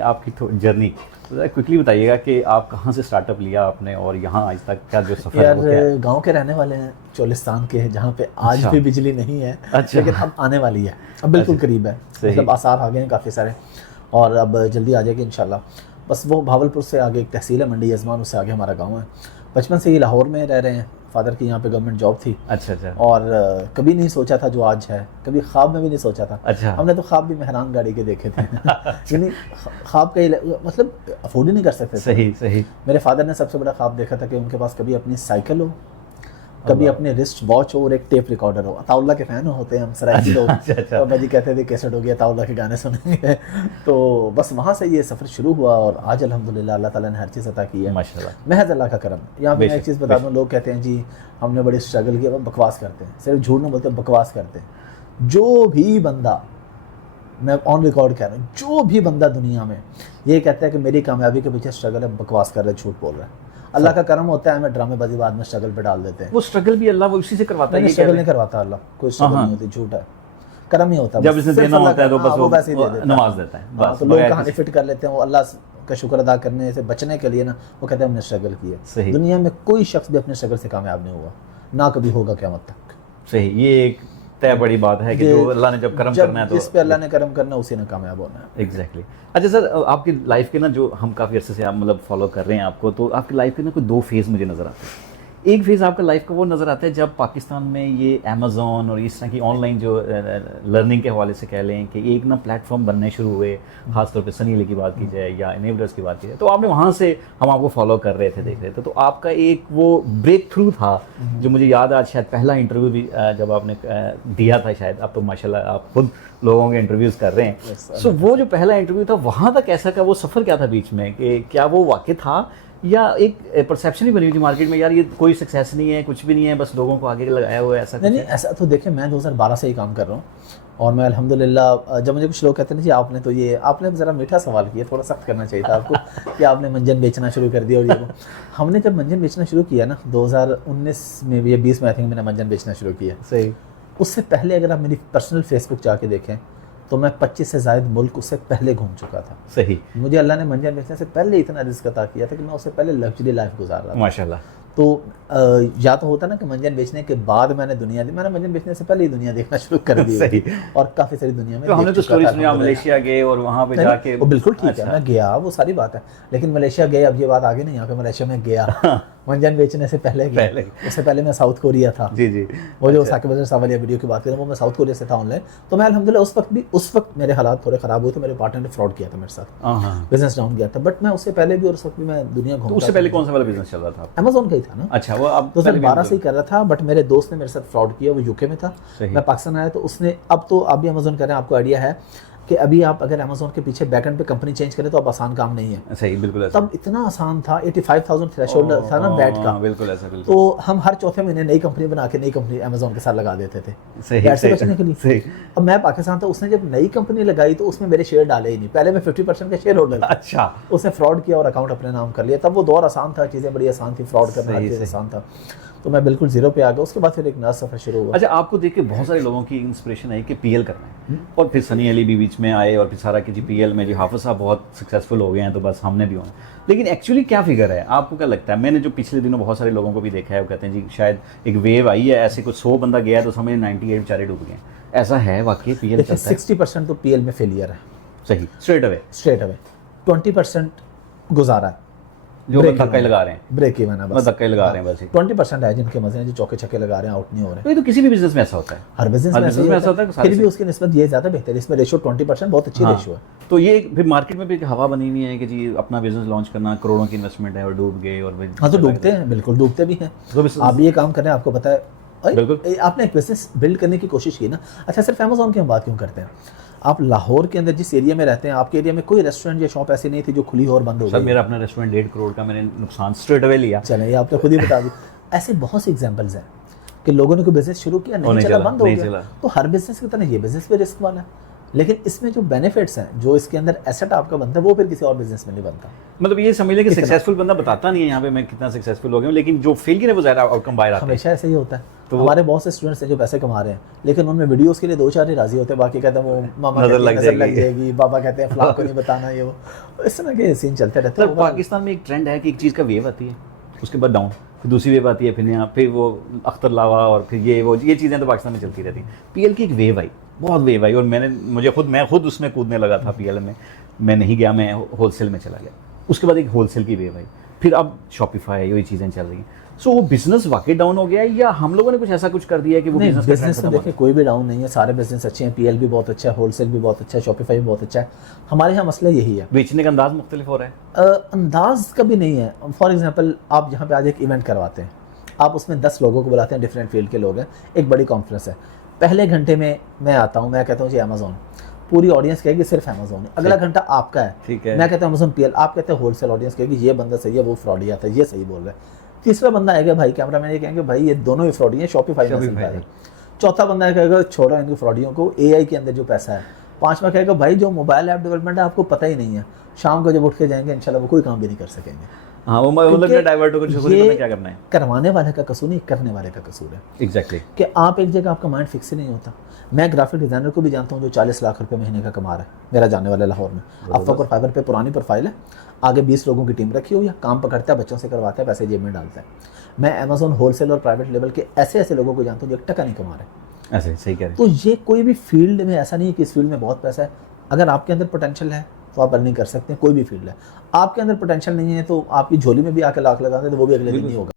आपकी journey quickly बताइएगा कि आप कहाँ से स्टार्टअप लिया आपने और यहाँ आज तक क्या जो सफ़र है वो क्या है? गांव के रहने वाले हैं, चोलिस्तान के, जहाँ पे आज अच्छा। भी बिजली नहीं है। अच्छा। लेकिन अब आने वाली है, अब बिल्कुल अच्छा। करीब है। सही। मतलब आसार आ गए हैं काफ़ी सारे, और अब जल्दी आ जाएगी इंशाल्लाह। बस वो भावलपुर से आगे एक तहसील है मंडी यजमान, उससे आगे हमारा गाँव है। बचपन से ही लाहौर में रह रहे हैं, फादर की यहाँ पे गवर्नमेंट जॉब थी। अच्छा अच्छा। और कभी नहीं सोचा था जो आज है, कभी ख्वाब में भी नहीं सोचा था। अच्छा। हमने तो ख्वाब भी मेहरान गाड़ी के देखे थे। यानी ख्वाब का मतलब अफोर्ड ही नहीं कर सकते थे। सही सही। मेरे फादर ने सबसे बड़ा ख्वाब देखा था कि उनके पास कभी अपनी साइकिल हो, कभी अपने रिस्ट वॉच हो और एक टेप रिकॉर्डर हो। अताउल्ला के फैन होते हैं हम सराइकी लोग। अच्छा। बाबा जी कहते थे कैसेट हो गया, अताउल्ला के गाने सुनेंगे। तो बस वहाँ से ये सफ़र शुरू हुआ और आज अल्हम्दुलिल्लाह अल्लाह ताला ने हर चीज़ अता की है, माशाल्लाह। महज अल्लाह का करम। यहाँ पे मैं एक चीज़ बता दूँ, लोग कहते हैं जी हमने बड़ी स्ट्रगल की, अब बकवास करते हैं, सिर्फ झूठ नहीं बोलते, बकवास करते हैं। जो भी बंदा, मैं ऑन रिकॉर्ड कह रहा हूँ, जो भी बंदा दुनिया में ये कहता है कि मेरी कामयाबी के पीछे स्ट्रगल है, बकवास कर रहा है, झूठ बोल रहा है। अल्लाह का करम होता है, हमें ड्रामेबाजी बाद में स्ट्रगल पे डाल देते हैं। वो स्ट्रगल भी अल्लाह वो उसी से करवाता है। स्ट्रगल नहीं करवाता अल्लाह, कोई स्ट्रगल नहीं होती, झूठ है, करम ही होता है। जब इसे देना होता है तो बस वो वैसे ही दे देता है, नवाज देता है बस। तो लोग कहानी फिट कर लेते हैं, वो अल्लाह का शुक्र अदा करने से बचने के लिए ना, वो कहते हैं हमने स्ट्रगल किया। सही। दुनिया में कोई शख्स भी अपने स्ट्रगल से कामयाब नहीं हुआ, ना कभी होगा क़यामत तक। सही। ये एक तय बड़ी बात है कि जो अल्लाह ने जब करम करना है तो जिस पे अल्लाह ने करम करना है उसी ने कामयाब होना है। एग्जैक्टली। अच्छा सर, आपकी लाइफ के ना, जो हम काफ़ी अरसे से आप मतलब फॉलो कर रहे हैं आपको, तो आपकी लाइफ के ना कोई दो फेज़ मुझे नज़र आते हैं। एक फेज़ आपका लाइफ का वो नज़र आता है जब पाकिस्तान में ये अमेज़ॉन और इस तरह की ऑनलाइन जो लर्निंग के हवाले से कह लें कि एक ना प्लेटफॉर्म बनने शुरू हुए, ख़ासतौर पे सनी अली की बात की जाए या इनेबलर्स की बात की जाए, तो आपने वहाँ से हम आपको फॉलो कर रहे थे, देख रहे थे, तो आपका एक वो ब्रेक थ्रू था जो मुझे याद है। आज शायद पहला इंटरव्यू भी जब आपने दिया था, शायद आप तो माशाल्लाह आप खुद लोगों के इंटरव्यूज़ कर रहे हैं। सो वो जो पहला इंटरव्यू था, वहाँ तक ऐसा का वो सफ़र क्या था बीच में, कि क्या वो वाकई था या एक परसेप्शन ही बनी हुई थी मार्केट में, यार ये कोई सक्सेस नहीं है, कुछ भी नहीं है, बस लोगों को आगे लगाया हुआ है, ऐसा नहीं? ऐसा तो देखिए, मैं 2012 से ही काम कर रहा हूँ और मैं अल्हम्दुलिल्लाह, जब मुझे कुछ लोग कहते हैं जी आपने तो ये, आपने ज़रा मीठा सवाल किया, थोड़ा सख्त करना चाहिए था आपको कि आपने मंजन बेचना शुरू कर दिया। और ये हमने जब मंजन बेचना शुरू किया ना 2019 में भी या 20 में, आई थिंक मैंने मंजन बेचना शुरू किया। सही। उससे पहले अगर आप मेरी पर्सनल फेसबुक जाके देखें तो मैं 25 से ज़ायद मुल्क उससे पहले घूम चुका था। सही। मुझे अल्लाह ने मंजन बेचने से पहले इतना रिस्क अता किया था कि मैं उससे पहले लग्जरी लाइफ गुजार रहा था। माशाल्लाह। तो या तो होता ना कि मंजन बेचने के बाद मैंने दुनिया दी, मैंने मंजन बेचने से पहले ही दुनिया देखना शुरू कर दी। सही। और काफ़ी सारी दुनिया में तो हमने तो स्टोरी सुनी, आप मलेशिया गए और वहाँ पे जाके, वो बिल्कुल ठीक है, मैं गया, वो सारी बात है, लेकिन मलेशिया गए, अब ये बात आगे नहीं, यहाँ पे मलेशिया में गया मंजन बेचने से पहले गया। उससे पहले मैं साउथ कोरिया था। जी जी। वो जो साकिब अजहर साहब वाली वीडियो की बात करें, वो मैं साउथ कोरिया से था ऑनलाइन। तो मैं अल्हम्दुलिल्लाह उस वक्त मेरे हालात थोड़े ख़राब हुए थे, मेरे पार्टनर ने फ्रॉड किया था मेरे साथ, बिजनेस डाउन गया था। बट मैं उससे पहले भी और उस वक्त भी मैं दुनिया घूमता। उससे पहले कौन सा वाला बिजनेस चल रहा था? अमेज़ॉन का ही था ना। अच्छा, वो आप 2012 से ही कर रहा था, बट मेरे दोस्त ने मेरे साथ फ्रॉड किया, वो यूके में था, मैं पाकिस्तान आया, तो उसने, अब तो आप भी अमेज़ॉन कर रहे हैं, आपको आइडिया है कि अभी आप अगर अमेज़ॉन के पीछे बैकएंड पे कंपनी चेंज करें तो अब आसान काम नहीं है। सही, बिल्कुल ऐसा। तब इतना आसान था, 85,000 थ्रेशोल्ड था ना बैट का। बिल्कुल ऐसा, बिल्कुल। तो हम हर चौथे महीने नई कंपनी बना के नई कंपनी अमेज़ॉन के साथ लगा देते थे, सही, से बचने के लिए। सही। अब मैं पाकिस्तान था, उसने जब नई कंपनी लगाई तो उसमें मेरे शेयर डाले ही नहीं, पहले मैं 50% का शेयर होल्डर था। अच्छा। उसने फ्रॉड किया और अकाउंट अपने नाम कर लिया। तब वो दौर आसान था, चीज़ें बड़ी आसान थी, फ्रॉड करना हर चीज़ आसान था। तो मैं बिल्कुल जीरो पे आ गया। उसके बाद फिर एक नया सफ़र शुरू हुआ। अच्छा, आपको देख के बहुत सारे लोगों की इंस्पिरेशन आई कि पीएल करना है, और फिर सनी अली भी बीच में आए, और फिर सारा कि जी पीएल में जी हाफिज साहब बहुत सक्सेसफुल हो गए हैं तो बस हमने भी होना। लेकिन एक्चुअली क्या फिगर है, आपको क्या लगता है? मैंने जो पिछले दिनों बहुत सारे लोगों को भी देखा है, वो कहते हैं जी शायद एक वेव आई है, ऐसे कुछ 100 बंदा गया है तो समझ 98 बेचारे डूब गए। ऐसा है वाकई पीएल चलता है? 60% तो पीएल में फेलियर है। सही, स्ट्रेट अवे। 20% गुजारा है, जो धक्का लगा रहे हैं, ब्रेक इवन है, बस धक्का लगा रहे हैं बस। 20% है जिनके मजे हैं, जो चौके छक्के लगा रहे हैं, आउट नहीं हो रहे हैं। तो ये तो किसी भी बिजनेस में ऐसा होता है, हर बिजनेस में ऐसा होता है, फिर भी उसकी निस्बत ये ज़्यादा बेहतर है। इसमें रेशो 20% बहुत अच्छी रेशो है। तो ये फिर मार्केट में भी एक हवा बनी हुई है कि जी अपना बिजनेस लॉन्च करना, करोड़ों की इन्वेस्टमेंट है और डूब गए। और हाँ, तो डूबते हैं, बिल्कुल डूबते भी हैं। आप ये काम कर रहे हैं, आपको पता है, बिल्कुल। आपने एक बिजनेस बिल्ड करने की कोशिश की ना। अच्छा, सिर्फ अमेज़ॉन की हम बात क्यों करते हैं? आप लाहौर के अंदर जिस एरिया में रहते हैं, आपके एरिया में कोई रेस्टोरेंट या शॉप ऐसी नहीं थी जो खुली हो और बंद हो गई? सर, मेरा अपना रेस्टोरेंट 1.5 करोड़ का मैंने नुकसान स्ट्रेट अवे लिया। चलें, ये आपने खुद ही बता दी। ऐसे बहुत से एग्जांपल्स हैं कि लोगों ने कोई बिजनेस शुरू किया, नहीं चला, बंद हो गया। तो हर बिजनेस की तरह ये बिजनेस भी रिस्क वाला है, लेकिन इसमें जो बेनिफिट्स हैं, जो इसके अंदर एसेट आपका बनता है, वो फिर किसी और बिजनेस में नहीं बनता। मतलब ये समझ लें कि सक्सेसफुल बंदा बताता नहीं है यहाँ पे मैं कितना सक्सेसफुल हो गया हूँ, लेकिन जो फेलियर है वो ज़्यादा आउटकम बाहर आता है। हमेशा ऐसे ही होता है। तो हमारे बहुत से स्टूडेंट्स हैं जो पैसे कमा रहे हैं, लेकिन उनमें वीडियोस के लिए 2-4 ही राजी होते हैं, बाकी कहते हैं वो मामा नजर कहते हैं लग नजर लग जाएगी। जाएगी, बाबा कहते हैं फलां को नहीं बताना, ये वो इस तरह के सीन चलते रहते सर हैं। पाकिस्तान में एक ट्रेंड है कि एक चीज़ का वेव आती है, उसके बाद डाउन, फिर दूसरी वेव आती है, फिर यहाँ फिर वो अख्तर लावा और फिर ये चीज़ें तो पाकिस्तान में चलती रहती हैं। पीएल की एक वेव आई, बहुत वेव आई, और मैं खुद उसमें कूदने लगा था पीएल में। मैं नहीं गया, मैं होलसेल में चला गया। उसके बाद एक होलसेल की वेव आई, फिर अब शॉपिफाई ये चीज़ें चल रही हैं। सो वो बिजनेस वाकई डाउन हो गया है या हम लोगों ने कुछ ऐसा कुछ कर दिया है कि वो नहीं, बिजनेस बिजनेस में देखिए कोई भी डाउन नहीं है, सारे बिजनेस अच्छे हैं, पीएल भी बहुत अच्छा है, होलसेल भी बहुत अच्छा है, शॉपिफाई भी बहुत अच्छा है। हमारे यहाँ मसला यही है, बेचने का अंदाज मुख्तलिफ हो रहा है। अंदाज कभी नहीं है। फॉर एग्जांपल आप यहाँ पे आज एक इवेंट करवाते हैं, आप उसमें 10 लोगों को बुलाते हैं, डिफरेंट फील्ड के लोग हैं, एक बड़ी कॉन्फ्रेंस है। पहले घंटे में मैं आता हूँ, मैं कहता हूँ जी अमेजोन, पूरी ऑडियंस कहेगी सिर्फ अमेजोन है। अगला घंटा आपका है, ठीक है, मैं कहता हूँ अमेजोन पीएल, आप कहते हैं होलसेल, ऑडियंस कहेगी ये बंदा सही है, वो फ्रॉडिया था, ये सही बोल रहा है। तीसरा बंदा आएगा भाई कैमरामैन, ये कहेंगे भाई ये दोनों ही फ्रॉडी हैं, शॉपिफाई में असल फायदा। चौथा बंदा कहेगा छोड़ो इनकी फ्रॉडियों को, एआई के अंदर जो पैसा है। पांचवा कहेगा भाई जो मोबाइल ऐप डेवलपमेंट है आपको पता ही नहीं है, शाम को जब उठ के जाएंगे इंशाल्लाह वो कोई काम भी नहीं कर सकेंगे। हाँ वो मतलब डाइवर्ट होकर ये क्या करना है, करवाने वाले का कसूर नहीं, करने वाले का कसूर है। एग्जैक्टली कि आप एक जगह आपका माइंड फिक्स ही नहीं होता। मैं ग्राफिक डिज़ाइनर को भी जानता हूँ जो 40 लाख रुपए महीने का कमा रहा है, मेरा जानने वाला लाहौर में, अपवर्क और फाइवर पे पुरानी प्रोफाइल है, आगे 20 लोगों की टीम रखी हुई है, काम पकड़ता है, बच्चों से करवाता है, पैसे जेब में डालता है। मैं अमेजोन होलसेल और प्राइवेट लेवल के ऐसे लोगों को जानता हूँ जो 1 टका नहीं कमा रहे। ऐसे सही कह रहे हैं। तो ये कोई भी फील्ड में ऐसा नहीं है कि इस फील्ड में बहुत पैसा है। अगर आपके अंदर पोटेंशियल है तो आप अर्निंग कर सकते हैं, कोई भी फील्ड है। आपके अंदर पोटेंशियल नहीं है तो आपकी झोली में भी आके लाख लगा दें तो वो भी अगले दिन नहीं होगा।